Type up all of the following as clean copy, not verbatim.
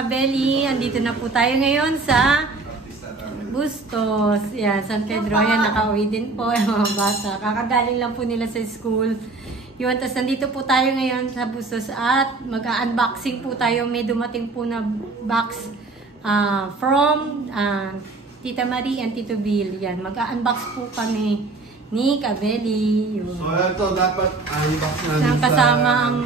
Kabeli, andito na po tayo ngayon sa Bustos. Yan, San Pedro. Yan, nakauwi din po yung mga bata. Kakagaling lang po nila sa school. Yun, tapos nandito po tayo ngayon sa Bustos at mag-unboxing po tayo. May dumating po na box from Tita Marie and Tito Bill. Yan, mag-unbox po kami ni Kabeli. Yun. So ito dapat unbox natin kasama sa, ang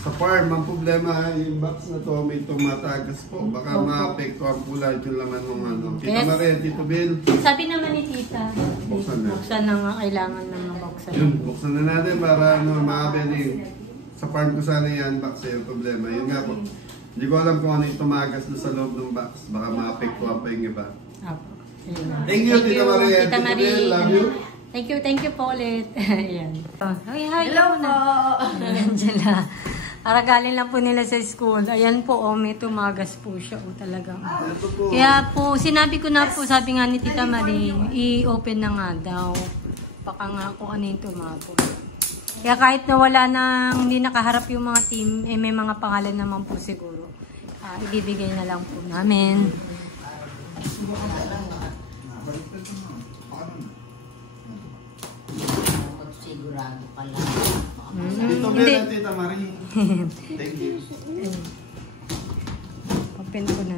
sa farm. Ang problema, yung box na to may tumatagas po. Baka maapektuhan po lahat yung laman ng ano. Tita Marie, Tito Bill. Sabi naman ni Tita, buksan na nga, kailangan na mabuksan. Yun, buksan na natin para makabili. Sa farm ko sana i-unbox yung problema. Yun nga po. Hindi ko alam kung ano yung tumagas doon sa loob ng box. Baka maapektuhan pa yung iba. Thank you, Tita Marie. Tita Marie. Love you. Thank you po ulit. Ayan. Hello po. Angela. Aragaling lang po nila sa school. Ayan po, may tumagas po siya. Talagang. Kaya po, sinabi ko na po, sabi nga ni Tita Marie, i-open na nga daw. Baka nga kung ano yung tumapos. Kaya kahit na wala nang, hindi nakaharap yung mga team, may mga pangalan naman po siguro. Ibibigay na lang po namin. Sigurado pala. Tito Bill at Tita Marie. Thank you. Open ko na.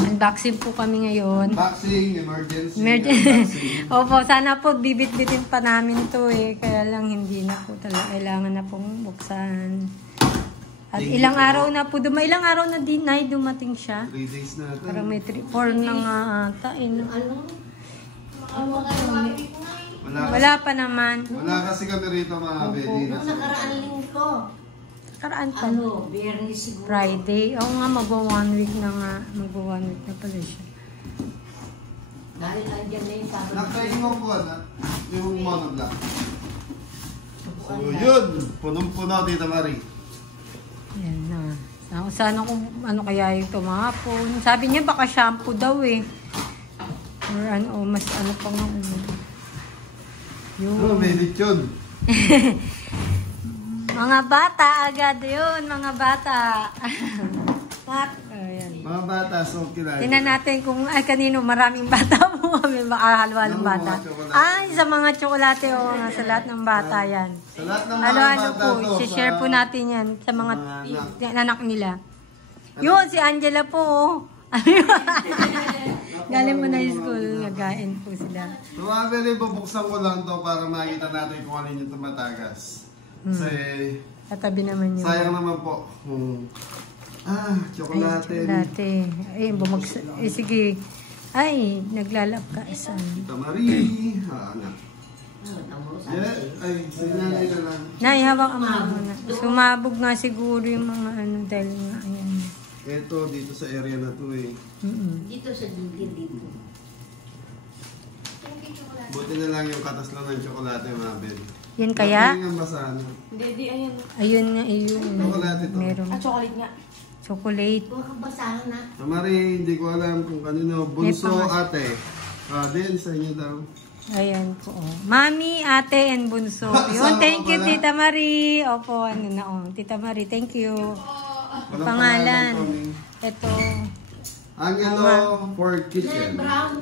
Unboxing po kami ngayon. Unboxing, emergency. Opo, sana po bibit-bitin pa namin to Kaya lang hindi na po talaga. Kailangan na pong buksan. At ilang araw na po. Ilang araw na din na dumating siya. 3 days na ito. Para may 4 na nga ata. Wala pa naman. Wala kasi kami rito mga Bedi. Nakaraan linggo. Karaan pa. Biyernes siguro. Friday. Oo nga, magwa 1 week na nga. Magwa 1 week na pala siya. Dahil andyan na yung sabi. Nakaingaw po na yung monoblock. So yun, punong-puno Tita Marie. Yan na. Sana kung ano kaya yung tumapon. Sabi niya baka shampoo daw Or ano, mas ano pa nga. Yun. May lechon. Mga bata agad yun, mga bata. Ayan. Mga bata, so kilala. Tingnan natin kung kanino maraming bata mo kami makahalwa ng bata. Sa mga tsokolate sa lahat ng bata yan. Sa lahat ng mga bata po, share po natin yan sa mga anak nila. Yun, si Angela po. Galing mo na yung school, nagain po sila. So actually, bubuksan ko lang to para makita natin kung ano yung tumatagas. Kasi Katabi naman yun. sayang naman po. Tsokolate. Tsokolate. Ay, bumagsak. Sige. Ay, naglalap ka. Saan? Tita Marie. Anak. Ay, sinanay na lang. Naihawak ang mga muna. Sumabog nga siguro yung mga dahil nga, ayan. Ito, dito sa area na to Dito sa gilid dito. Buti na lang yung katas lang ng tsokolate, mga Ben. Yan kaya? Bakit yung basahan? Hindi, ayan. Ayun nga, ayun. Tsokolate to. Meron. Chocolate nga. Chocolate. Huwag kang basahan na. Sa Marie, hindi ko alam kung kanino. Bunso, ate. Din, sa inyo daw. Ayan po. Mami, ate, and bunso. Yun, thank you, Tita Marie. Opo, Tita Marie, thank you. Pangalan. Ito. Angelo for kitchen. Brown.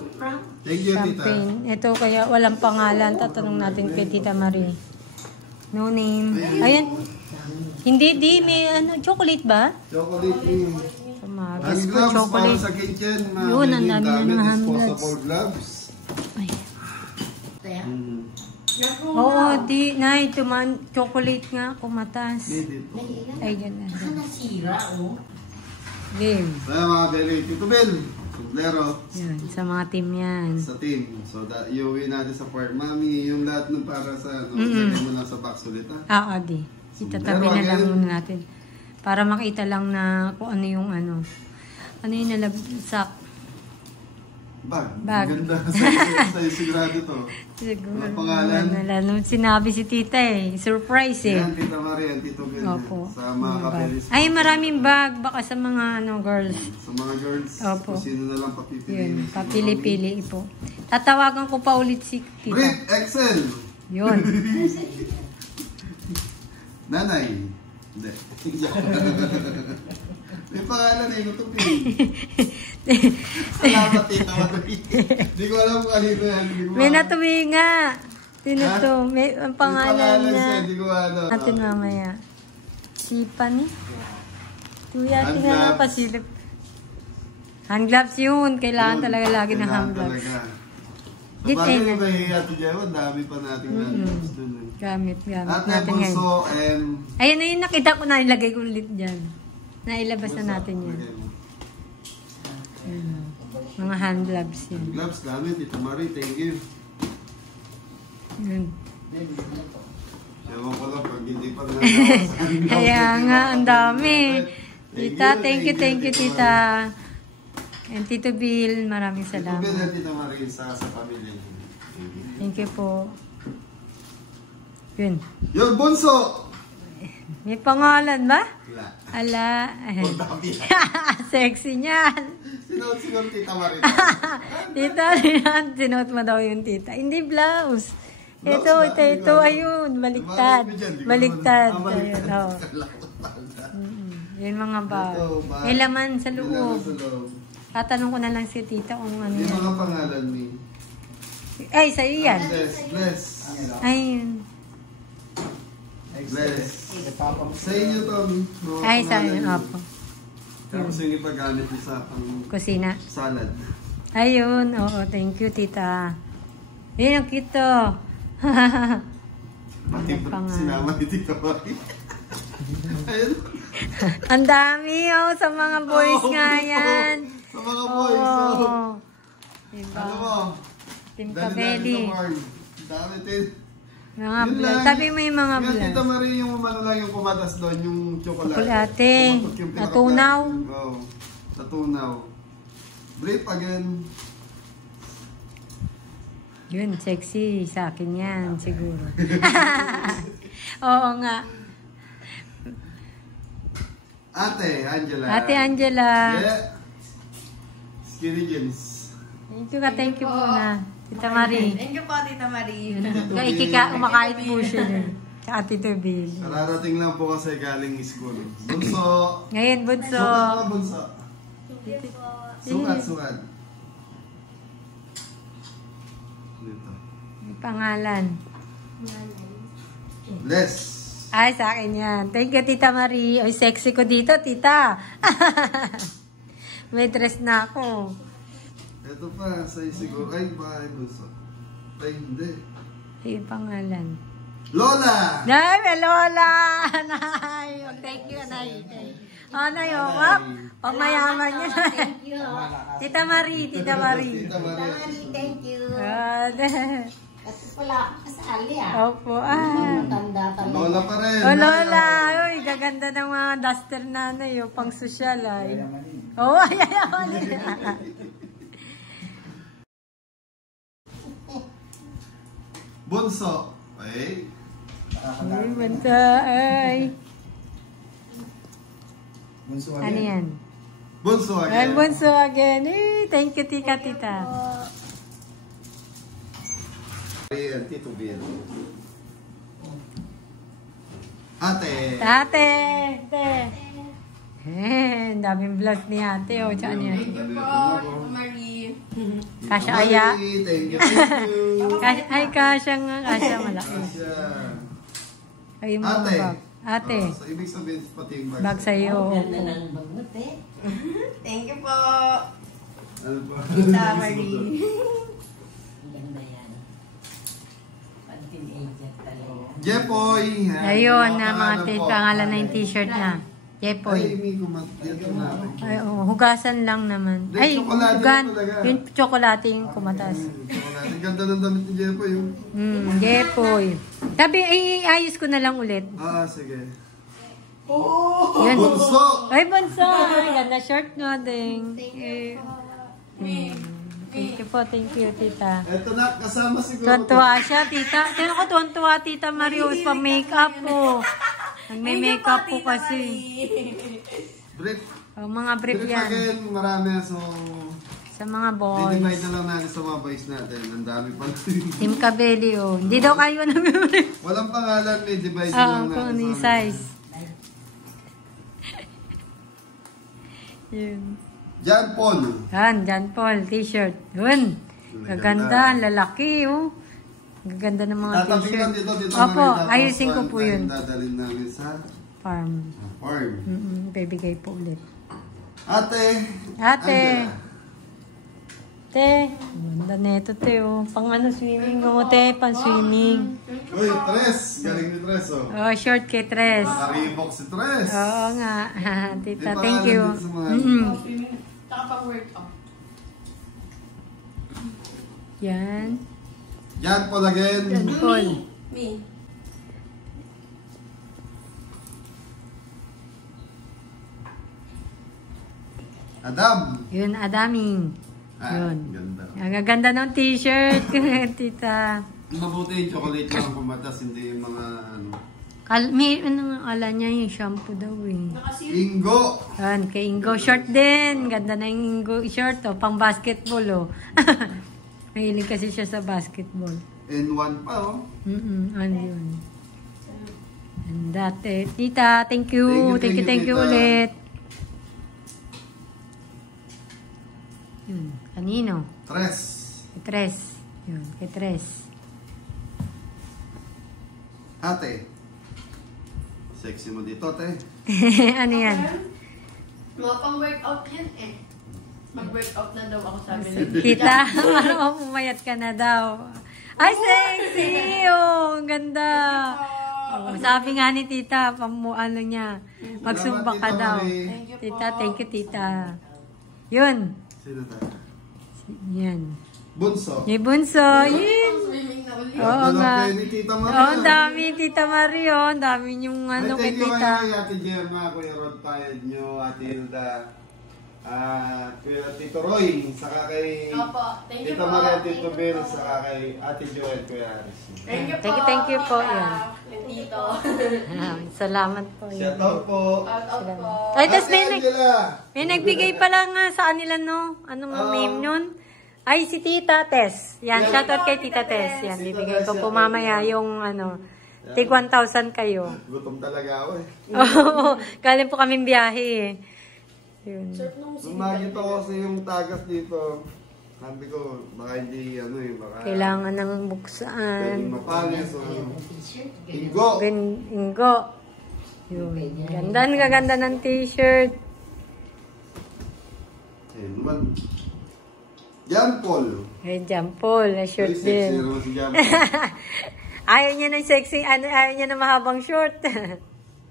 Thank you, Tita. Champagne. Ito kaya walang pangalan. Tatanong natin kay Tita Marie. No name. Ayan. Hindi, may chocolate ba? Chocolate ni. Sumabis Hand ko, gloves para chocolate. sa kitchen. Yun, ang dami na ng hand gloves. Disposable gloves. Ay. Kaya, Oo, chocolate nga, kumatas. Dito. Ay, dyan na. baka nasira, Game. Kaya mga Beli, Tito Bill. Sublero. Yan, sa mga team yan. Sa team. So, iuwi natin sa part. Mami, yung lahat ng para sa, sabi mo na sa box ulit, ha? Di. Itatabi na lang muna natin. Para makita lang na kung ano yung ano. Ano yung nalagsak. Bag. Bag. Ganda. Sa'yo sigurado to. Siguro. Ang pangalan? Sinabi si tita Surprise Yan, Tita Marie, yan, Tito Bill. Opo. Sa mga kapelis. Ay, maraming bag. Baka sa mga girls. Sa mga girls, Opo. kung sino na lang papipili. Yun, papili-pili po. Tatawagan ko pa ulit si tita. Rip Excel! Yun. Nanay. Hindi. May pangalan eh, Nutupi. Salamat, Tita Marie. Hindi ko alam kung kanino yan. May natuwi nga. Sino to? May ang pangalan May niya. Hindi ko ano. Natin mamaya. Tiffany? Tuya, Hand tingnan gloves. pa silip. Hand gloves yun. Kailangan talaga lagi ng hand gloves. Git Bakit eh. yung nahihiya ito, Jewa? Dami pa nating hand gloves dun eh. Gamit Ate natin ngayon. Bunso and... Ayun na yun, nakita ko na. Ilagay ko ulit dyan. Nailabas na natin yun. Lagay mo. Mga hand gloves yun. Hand gloves gamit, Tita Marie. Thank you. Yun. Ewan ko lang pag hindi pa nagawa sa hand gloves. Kaya nga, ang dami. Tita, thank you, Tita. tita. And Tito Bill, maraming Ito salamat. ba na Tita Marie sa pamilya niyo? Thank you po. Yun. Yung Bunso! May pangalan ba? Wala. Ala. Ang dami. Sexy niyan. Sinuot siguro Tita Marie. Tita, sinuot mo daw yung tita. Hindi blouse. Blouse Ito, ba? ito, ayun. Baliktad. Bakit mo dyan? Di ko Baliktad. naman- Ayun, oh. Yun mga ba. Ito, ba? May laman sa May laman loob. sa loob. Tatanong ko na lang si tita kung ano Yung yan. mga pangalan ni... Ay, sa'yo yan. Bless. Ayun. Bless. Sa inyo to. mga Ay, sa pangalan inyo. niyo. Opo. Tapos yung ipagamit niyo sa pang Kusina. salad. Ayun. Oo, thank you, tita. Yun, ang cute to. Pati Ano pa nga? sinama ni Tita Marie. Ayun. Ang dami, oh, sa mga boys Oo, nga oo. yan. Sa mga boys. Oh. Oo. Diba? Ano mo? Team Dali-dali Kabeli. sa farm. Dami, Tin. Mga Yun vlog. lang. Sabi mo yung mga Yung vlog. Tita Marie, yung umano lang yung kumatas doon, yung chocolate. Chocolate. Pumatok yung pinaka- Natunaw. Oo. Natunaw. Brief again. Yun, sexy. Sa akin yan, siguro. Oo nga. Ate Angela. Ate Angela. Yeah. Skinny jeans. Thank you po na. Tita Marie. Thank you po, Tita Marie. Kumakain po siya din. Sa Tito Bill. Kararating lang po kasi galing school. Bunso. Ngayon, bunso. Sukat ka, bunso. Sukat. Dito. May pangalan. Bless. Ay, sa akin yan. Thank you, Tita Marie. Ay, sexy ko dito, tita. May dress na ako. Ito pa, sa'yo siguro. Ay, bahay bunso. Ay, hindi. Ay, pangalan. Lola! Nay, may Lola! Nay! Oh, thank you, Nay. Oh, Nay, oh, wap. Oh, mayaman niya. Thank you. Tita Marie, Tita Marie. Tita Maria. Tamari, thank you. Kasi pala kasali ah. Opo, ah. Matanda talaga. Lola pa rin. Oh, Lola. Uy, gaganda ng mga duster nanay, oh, pang sosyal, ay. Oh, ay, Bunso. Ay. Ay, banta, ay. Ano yan? Bunso Ay, again. bunso again. Eh, thank you, tita. Ayan, Tito Bill. Ate. Ate! Ang daming vlog ni ate, oh. Tsaka niya. Thank you po, Tita Marie. Kasya aya. Thank you. Ay, kasya nga. Kasya malaki. Kasya. Ay, yung mga Ate. bag. Ate. So, ibig sabihin pati yung bag. Bag sa'yo. Ang ganda ng bangot eh. Thank you po, Ano ba? Tita Marie. Ang ganda yan. Pag-teenager talaga. Jepoy. Ayun, na mga pangalan po. pangalan na yung t-shirt na. Ay, Jepoy. may dito na. Ay, oh, hugasan lang naman. Hindi, Ay, tsokolate hugan. lang talaga. Yung tsokolate yung kumatas. Ang ganda ng damit ni Jepoy. Jepoy. Sabi, ay, ayos ko na lang ulit. Sige. Yun. Bunso. Ay, bunso. Ay, ganda shirt no, ding. Thank you, tita. Ito na, kasama siguro. Tuwan-tuwa siya, tita. Tingnan ko, tuwan-tuwa, tita Marius, pa-makeup po. Nagme-makeup po kasi. Brief. Oh, mga brief Brief yan. again, marami. So, Sa mga boys. dinivide na lang natin sa mga boys natin. Ang dami pa. Team Kabeli, oh. Hindi daw kayo namin. Walang pangalan, may divide na Ah, lang kung ano natin yung sa size. Yun. John Paul. Yan, John Paul, t-shirt. Yun. Gaganda, lalaki, oh. Gaganda ng mga Tatapik lang t-shirt. dito Opo, Marie, tapos ayusin ko po yun. Dadalhin namin sa Farm. farm. Bibigay po ulit. Ate. Ate. Angela. Te, ganda neto, te, oh. Pang ano, swimming mo, te, pang swimming. Uy, Tres. Galing ni Tres, oh. Oh, short kay Tres. Nakaribok si Tres. Oo nga. Tita, Di thank you. pangalan din sa mga- Saka pang workout. Yan. John Paul again. John Paul. Me. Adam. Yun, Adaming. Ah, Yun. ganda. Ang gaganda ng t-shirt, tita. Mabuti yung chocolate lang kumatas, hindi yung mga ano. May, ano nga, ala niya yung shampoo daw eh. Ingo. Yan, kay Ingo short din. Ganda na yung Ingo short, oh. Pang basketball, oh. Mahilig kasi siya sa basketball. N1 pa, oh. Ano yun? And dati. Tita, thank you. Thank you tita. ulit. Yun, kanino? Tres. Kay Tres. Yun, kay Tres. Ate. Sexy mo dito, te. Ano yan? Mga pang workout yan eh. Mag-workout na daw ako sabi nila. Tita, parang pumayat ka na daw. Ay, sexy! Oh, ang ganda. Oh, sabi nga ni tita, ano niya, magsumba ka Salamat, Tita daw. Marie. Tita, thank you, tita. Yun. Sino tayo? Yan. Bunso. Yung bunso. Yun. Swimming na ulit. Oo nga. Ni Tita Maria. Oh, ang dami, tita Marie. Oh, ang dami yung ano kay Thank you tita. kayo, Ate Jerma, Kuya Rod Payad nyo, Ate Hilda, Kuya Tito Roy, saka kay Opo, thank you Tita po. Maria, Tito Bill, saka kay Ate Joel, Kuya Aris. Thank you po. Thank you po. Yan. Tito. Salamat po. Shout Yan. out po. Out po. Ay, tas Ate Angela. may nagbigay pala nga sa kanila, no? Anong name nun? Ay, si Tita Tess. Yan, Yan. shoutout kay Tita Tess. Yan, Tita bibigay ko Tess, po yan. mamaya yung ano, tig 1,000 kayo. Gutom talaga ako eh. Oo, galing po kaming biyahe eh. Yun. Nung nakita ko kasi yung tagas dito, sabi ko, baka hindi ano eh, baka Kailangan ng pwedeng buksan. mapangis o Ingo. Ingo. Yun. Ganda ng t-shirt. Ayun naman. John Paul. Ay, Jampol. Na Ay, short sexy din. naman si John Paul. Ayaw niya ng sexy, ayaw niya ng mahabang short.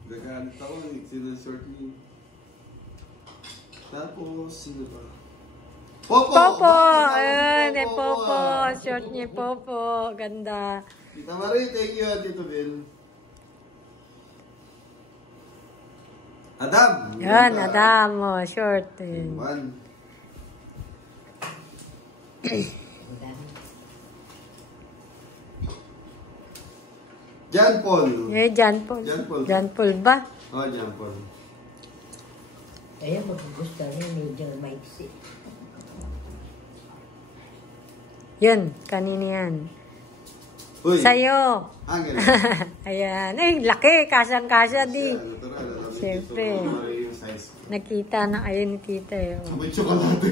Nagalit ako, sino short niya. Tapos, sino ba? Popo! Popo! Bakit Ayun, sabi eh, ko Popo. ah? Short niya, Popo. Ganda. Tita Marie, thank you, Tito Bill. Adam! Yan, Adam. Oh, short. Yun. One. John Paul. Eh, John Paul. John Paul. John Paul ba? Oh, John Paul. Kaya magugustuhan niya medyo maiksi. Yun, kanina yan. Uy, Sa'yo. Angel. Ayan. Eh, laki. Kasyang-kasya di. Natural, alam niyo, Siyempre. Tito Marie yung size ko. Nakita na ayun ni tita eh. Oh. May tsokolate.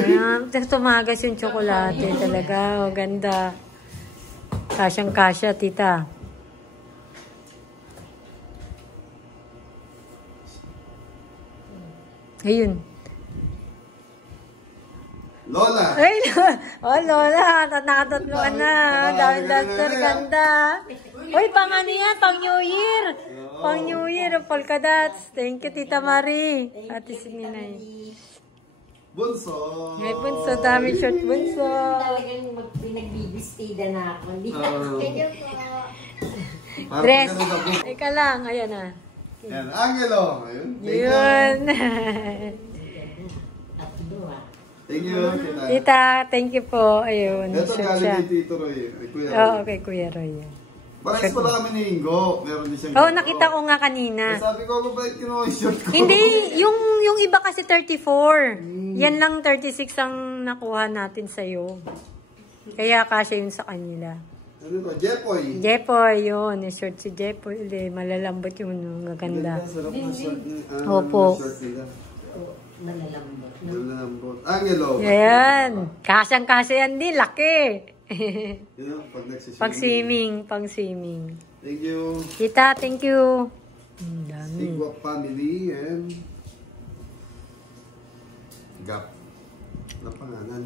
Ayan, tumagas yung tsokolate talaga. O, ganda. Kasyang-kasya, tita. Ayun. Lola. Ay, oh Lola, nakatatluan na. Dami dancer, ganda. Uy, pang ano yan, pang New Year. Pang New Year, polka dots. Thank you, Tita Marie. Ate si Minay. Bunso. May bunso, dami short bunso. Talagang pinagbibistida na ako. Hindi Thank you po. Dress. Ika lang, ayan na. Yan, Angelo. Ayun. Yun. Tatlo ah. Thank you, kita. Tita, thank you po. Ayun, Ito short galing siya. ni Tito Roy. Ay, Kuya Roy. Oo, kay Kuya Roy. Parehas pala kami ni Ingo. Meron din siyang Oo, ganito. nakita ko nga kanina. Eh, sabi ko, mabait kinuha yung shirt ko. Hindi, yung iba kasi 34. Yan lang 36 ang nakuha natin sa'yo. Kaya kasya yun sa kanila. Ano ba? Jepoy. Jepoy, yun. Yung short si Jepoy. Malalambot yung gaganda. Sarap na shirt niya. Opo. Shirt nila. Malalambot. Malambot. Angelo. Ayan. Kasyang-kasya yan din. Laki. Yun know, pag nagsiswimming. Pang-swimming. Thank you. Tita, thank you. Dami. Sigwa family and Gap. Ano pangalan?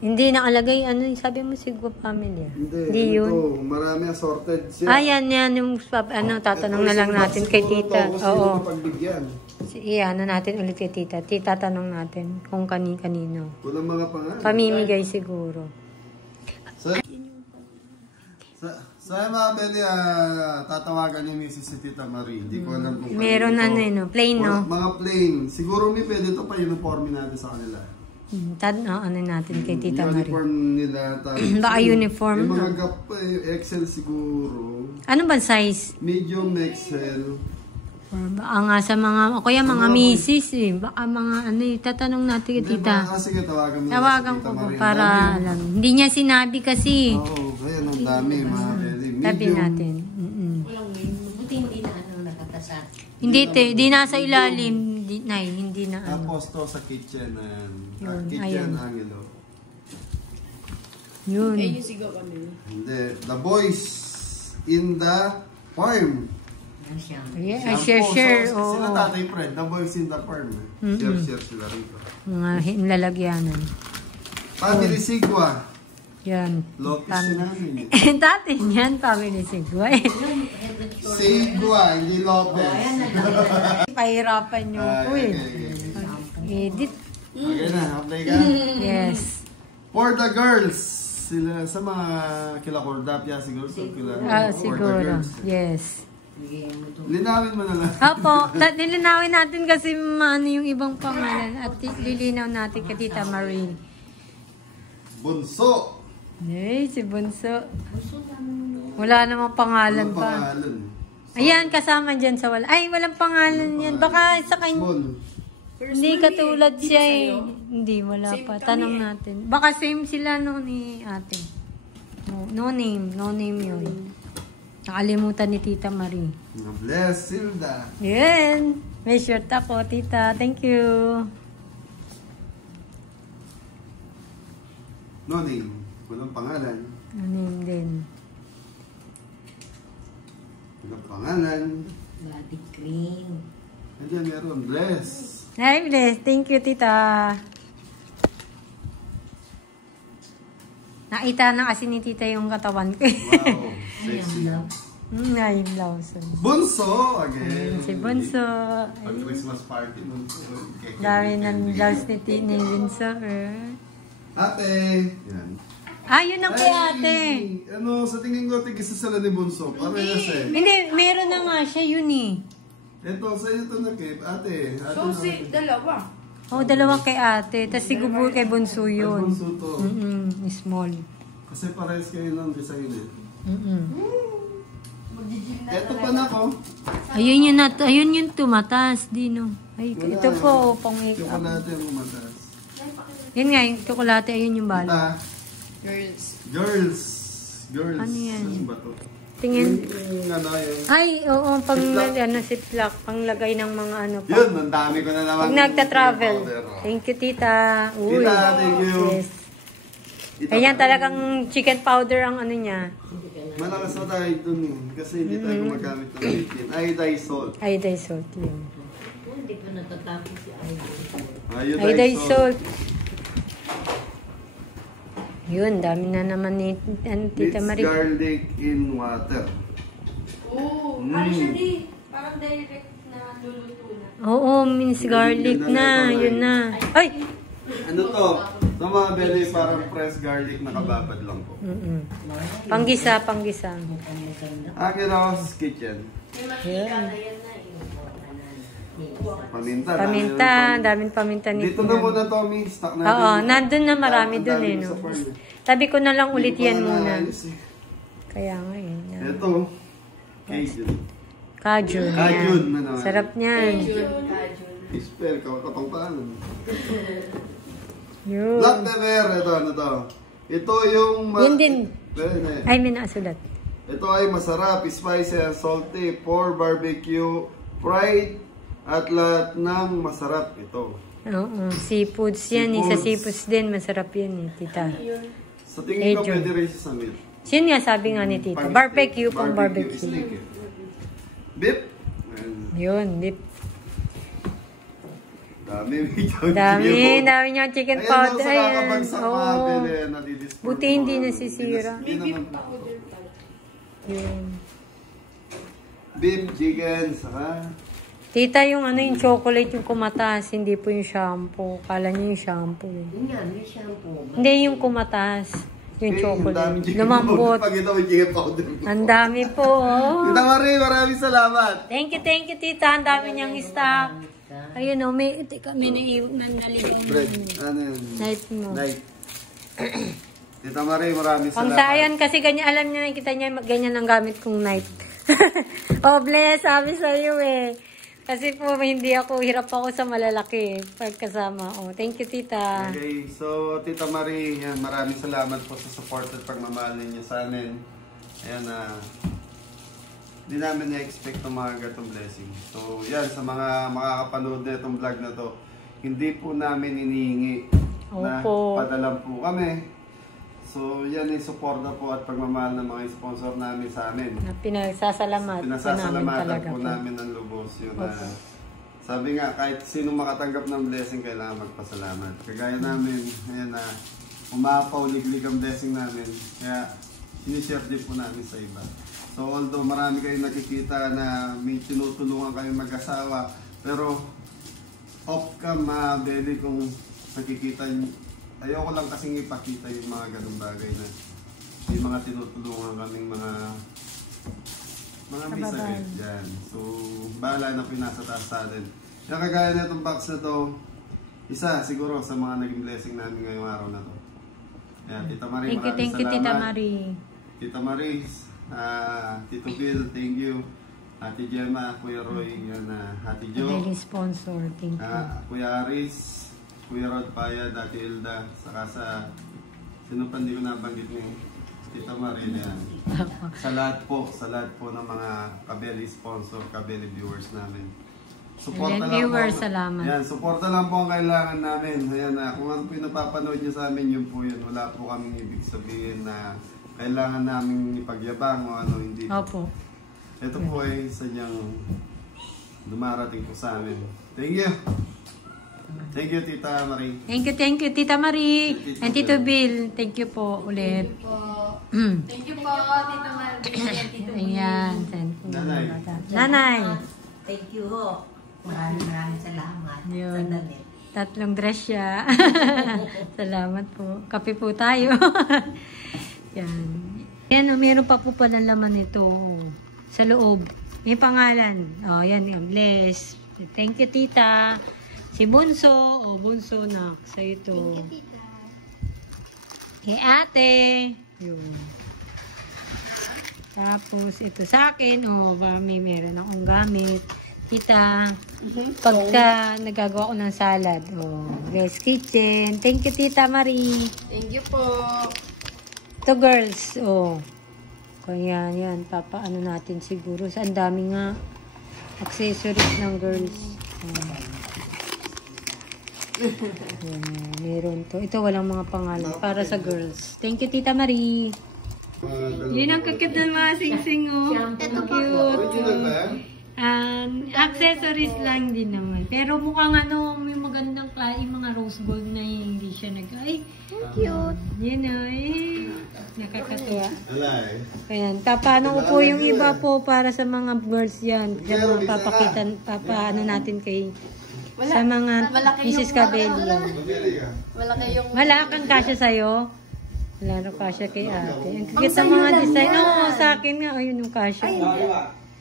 Hindi nakalagay, ano yung sabi mo, Sigwa family. Hindi yun. Ito, marami assorted siya. Yan yung, tatanong na lang natin kay tita. Oo. Ano natin ulit kay tita. Tita, tanong natin kung kanino. Walang mga pangalan. Pamimigay siguro. Sa mga Beli, tatawagan ni Mrs. si Tita Marie. Hindi ko alam kung Meron plain, no? Mga plain. Siguro may pwede ito pa uniforme natin sa kanila. Ano natin kay Tita Marie. Uniform nila. Baka uniform, yung mga no? gap pa XL siguro. Ano ba size? Medium XL. Baka nga sa mga, kaya mga misis eh. Baka mga tatanong natin kay Tita. Sige, tawagan mo Tawagan ko po para alam. Hindi niya sinabi kasi. Oo, kaya ang dami mga Beli. Tabi natin. Walang buti hindi na nakatasa. Hindi nasa ilalim. Hindi na Tapos to sa kitchen. Yun, Kitchen ayan. Angelo. Yun. Eh, yung sigaw kami. Hindi. The boys in the farm. Ay, share. So, sila Oo. Tatay Fred, the boys in the farm. Share sila rito. Mga lalagyanan. Family Sigwa. Yan. Lopez namin. Dati yan, family sigwa. Sigwa, hindi Lopez. Pahirapan nyo po eh. Edit. Okay na, apply ka. Yes. For the girls, sila sa mga kila Cordapia siguro. So kila, for the Siguro. girls. Yes. Linawin mo na lang. Opo, nilinawin natin kasi yung ibang pangalan at lilinaw natin kay Tita Marie. Bunso. Hey, si Bunso. Wala namang pangalan Walang pa. pangalan. Ayan, kasama dyan sa wala. Ay, walang pangalan yan. Baka sa kanya. Small. Hindi katulad siya eh. Hindi, wala pa. Tanong natin. Baka same sila no ni ate. No name. No name yun. Nakalimutan ni Tita Marie. Bless Silda. Yan. May shirt ako, Tita. Thank you. No name. Walang pangalan. No name din. Walang pangalan. Body cream. Andiyan meron. Bless. Hi, bless. Thank you, Tita. Nakita na kasi ni Tita yung katawan ko. Wow. Sexy. Naimlawson. Bunso. Again. Si Bunso. Pag Christmas party. Bunso. Dami ng blouse ni Bunso. Ate. Yan. Yun ang kay ate. Ano, sa tingin ko, tigisa sila ni Bunso. Parehas eh. Hindi, meron na nga siya yun eh. Ito, sa iyo ito na Kate. Ate. So, dalawa. Dalawa kay ate. Tapos siguro kay Bunso Ay, yun. Bunso to. Small. Kasi parehas kayo ng design eh. Mag-gym na Ito pa na ko. Ayun yung tumatas, Dino. Ay, ito po, pang Ito pa makeup. natin ang mataas. Yun nga, yung tsokolate, ayun yung bala. Ita. Girls. Girls. Ano yan? Ano ba to? Tingin. Yung ano yun. Ay, oo, pang ziplock, panglagay ng mga ano. Yun, ang dami ko na naman. Pag nagta-travel. Powder, oh. Thank you, Tita. Uy. Tita, thank you. Yes. Ayan, talagang chicken powder ang ano niya. Malakas na tayo dun eh. Kasi hindi tayo gumagamit ng liquid. Iodized salt. Iodized salt, yun. Hindi pa natatapos si Iodized. Iodized salt. Yun, dami na naman ni Tita Mix Marie. garlic in water. Oo. Ano siya di? Parang direct na luluto na. Oo, minced garlic na. Yun na. Ay! Ano to? Ito mga belly, parang fresh garlic na kababad lang po. Panggisa. Akin ako sa kitchen. May mantika na yan na Paminta. Paminta, daming paminta ni Dito na muna, Tommy. Stock natin. Oo, nandun na marami Ang dun dami eh. No? sa farm eh. Sabi ko na lang ulit Hindi ko yan pa muna. naayos eh. Kaya nga eh. Ito. Cajun. Kajun. Kajun yan. na naman. Sarap niyan. Kajun. Spell, katong paanan. Yun. Black pepper. Ito, ano to? Ito yung... Yun din. Very Ay, may nakasulat. Ito ay masarap, spicy and salty for barbecue, fried, at lahat ng masarap ito. Oo, seafoods yan. Sa Seafoods. seafoods din, masarap yan eh, tita. Sa tingin ko, Medyo. pwede rin siya sa meat. Yun nga sabi nga ni tita. Barbecue pang barbecue. Steak eh. Beef? Ayan. Yun, dip. Dami. Dami niyang chicken powder. Ayan, Ayan. kakabagsak mga Oo. bele. Nadidisport. Buti hindi nasisira. Hindi naman. Yun. Beef, chicken, saka... Tita, yung yung chocolate yung kumataas, hindi po yung shampoo. Kala niyo yung shampoo. Yun yan, may shampoo. Hindi yung kumataas. Yung Ang chocolate. daming chicken Lumambot. powder. Pag ito may chicken powder. Ang dami po, oh. Tita Marie, maraming salamat. Thank you, tita. Ang dami niyang stock. Ayun, oh, may naligaw Bread, na ano yun? night mo. Night. Tita Marie, maraming Pang salamat. sayan kasi ganyan, alam niya, nakikita niya, ganyan ang gamit kong night. Oh, bless, sabi sa'yo eh. Kasi po, hindi ako, hirap ako sa malalaki pagkasama. Oh, thank you, tita. Okay, so Tita Marie, yan, maraming salamat po sa support at pagmamahal ninyo sa amin. Ayan na, hindi namin na-expect ng mga gatong blessing. So yan, sa mga makakapanood na itong vlog na to, hindi po namin inihingi na Opo. padalan po kami. So yan yung suporta po at pagmamahal ng mga sponsor namin sa amin. Pinagsasalamatan Pinasasalamatan po po. namin ng lubos yun na sabi nga kahit sino makatanggap ng blessing kailangan magpasalamat. Kagaya namin, ayan na umapaw liglig ang blessing namin kaya sinishare din po namin sa iba. So although marami kayong nakikita na may tinutulungan kayong mag-asawa pero off cam beli kung nakikita nyo. Ayoko lang kasing ipakita yung mga ganung bagay na may mga tinutulungan kaming mga misalit dyan. So, bahala na pinasa taas sa atin. Yung kagaya na itong box na to, isa siguro sa mga naging blessing namin ngayong araw na to. Ayan, Tita Marie, Thank you, Tita Marie. Tita Marie, Tito Bill, thank you. Ate Gemma, Kuya Roy, yan, Ate Jo. Daily sponsor, thank you. Kuya Aris, Kuya Rod Paya, Dati Hilda, saka sa sino pa hindi ko nabanggit ni Tita Marie yan. Sa lahat po ng mga Kabeli sponsor, Kabeli viewers namin. Suporta lang viewers, po. salamat. Yan, suporta lang po ang kailangan namin. Ayan na, kung ano po yung napapanood nyo sa amin, yun po yun. Wala po kaming ibig sabihin na kailangan namin ipagyabang o ano, hindi. Opo. Ito po ay sadyang dumarating po sa amin. Thank you! Thank you, Tita Marie. Thank you, Tita Marie. And Tito Bill, thank you po ulit. Thank you po, Tita Marie and Tito Bill. Ayan, thank you. Nanay. Nanay. Thank you ho. Maraming salamat Yun. sa damit. 3 dress siya. Salamat po. Kape po tayo. Yan. Yan, meron pa po palang laman ito. Sa loob. May pangalan. Oh, yan, bless. Thank you, tita. Si Bunso. Oh, Bunso na. Sa ito. Thank you, Tita. Kay ate. Yun. Tapos, ito sa akin. Oh, meron akong gamit. Tita, pagka nagagawa ko ng salad, oh, Guys Kitchen. Thank you, Tita Marie. Thank you po. Ito, girls, oh. Kaya yan, papaano natin siguro. Ang dami nga accessories ng girls. Oh. Yan, meron to. Ito, walang mga pangalan. Para sa girls. Thank you, Tita Marie. Yun ang kakit ng mga sing-sing, oh. Cute. Original ba yan? Accessories lang din naman. Pero mukhang may magandang yung mga rose gold na hindi siya ay, cute. Yun nakakatuwa. Wala eh. Ayan, paano ko po yung iba po para sa mga girls yan. Diyan papaano natin kay sa mga Mrs. Cabello. Wala kayong... Wala kang kasya sa'yo. Wala na kasya kay ate. Ang kikita mga design. Oo, sa akin nga. Ayun yung kasya.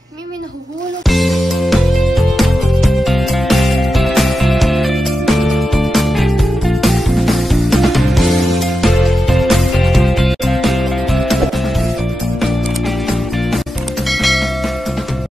May nahuhulog.